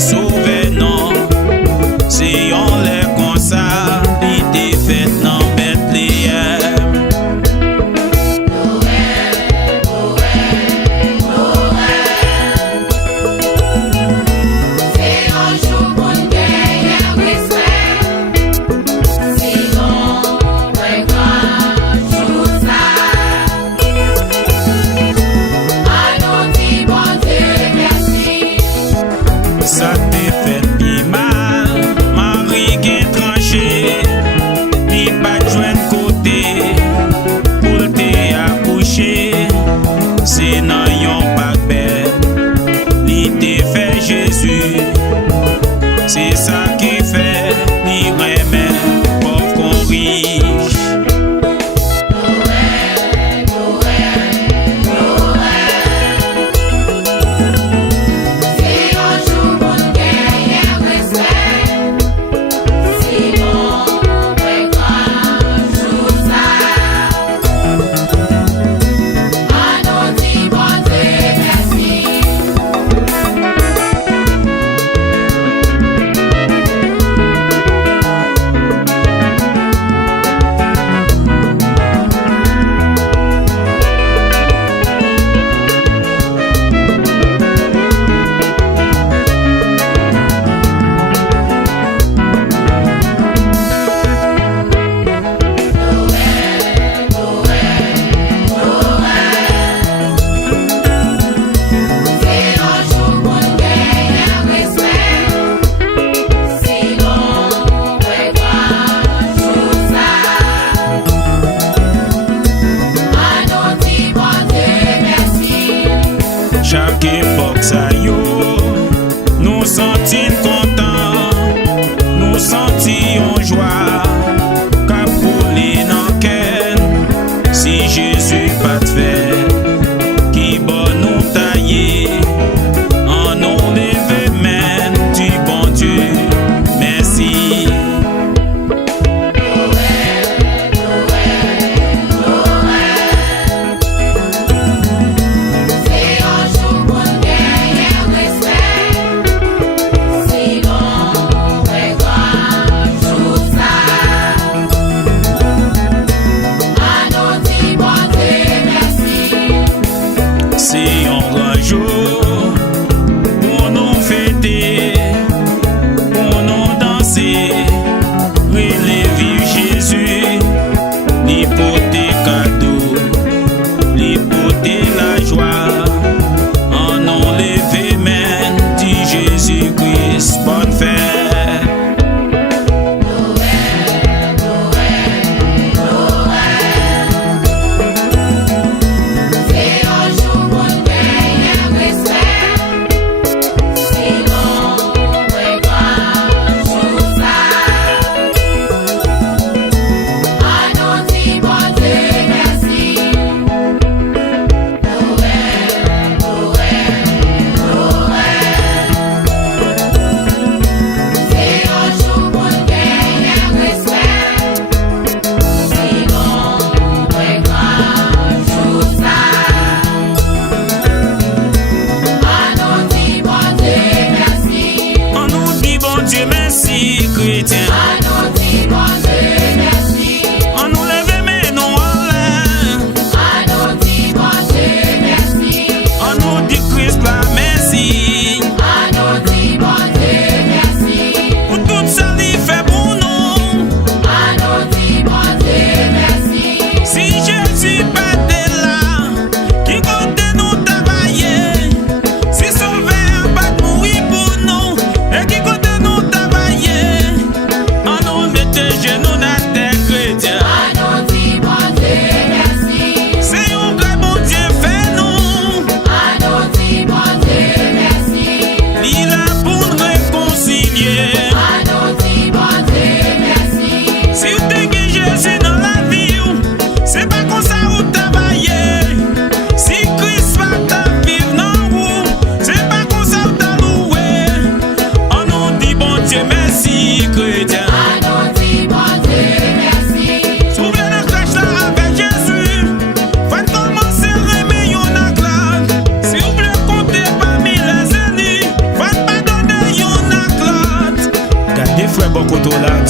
sauve non. Si on les comme ça, il était fait dans Bethléem. Noël, Noël, Noël. C'est un jour pour nous gagner respect. Sinon, ouais, grand jour ça. À nous dit bon Dieu merci. Ça t'est fait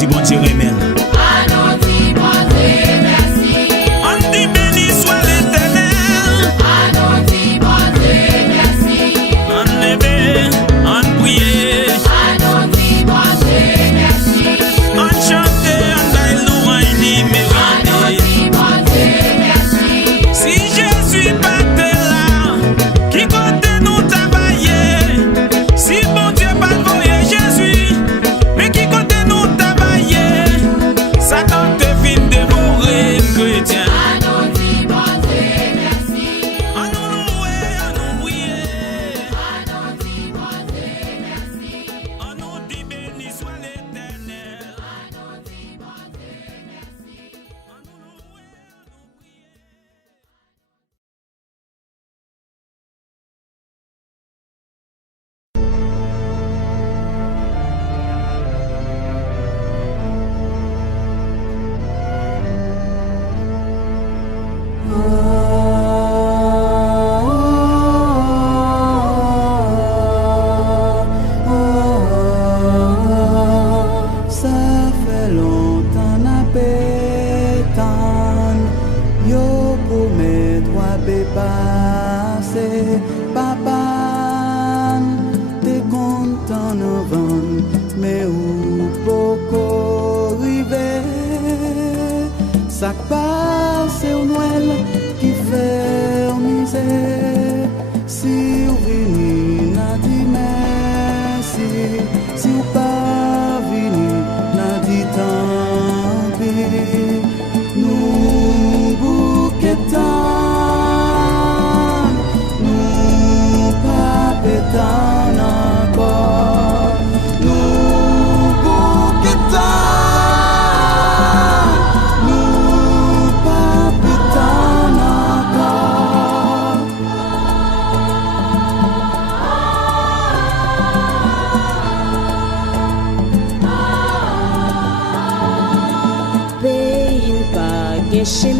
dit bon Dieu remède. Allons dit bon Dieu merci. On dit béni soit l'Éternel. Allons dit bon Dieu merci. On lève, on prie. Allons dit bon Dieu merci. On chante, on baille louange ni Allons mérité. dit bon Dieu merci. Si Jésus battait là, qui compte nous travailler? Si bon Dieu pas voyer Jésus, mais qui compte nous travailler? Satan te fin dévorer chrétien. Allons dit bon Dieu merci. On nous loue, on nous prie. Allons dit bon Dieu merci. On nous dit béni soit l'Éternel. Allons dit bon Dieu merci. On nous loue, on nous prie. Ça fait longtemps n'a pétan yo pour mes droits passé papa t'es content novembre mais où beaucoup arrivé ça passe au Noel qui fait misère si vous venez n'a dit merci si vous pas venez n'a dit tant pis nous bouquetons nous pas pétons encore nous bouquetons nous pas pétons encore. Pays pas gâché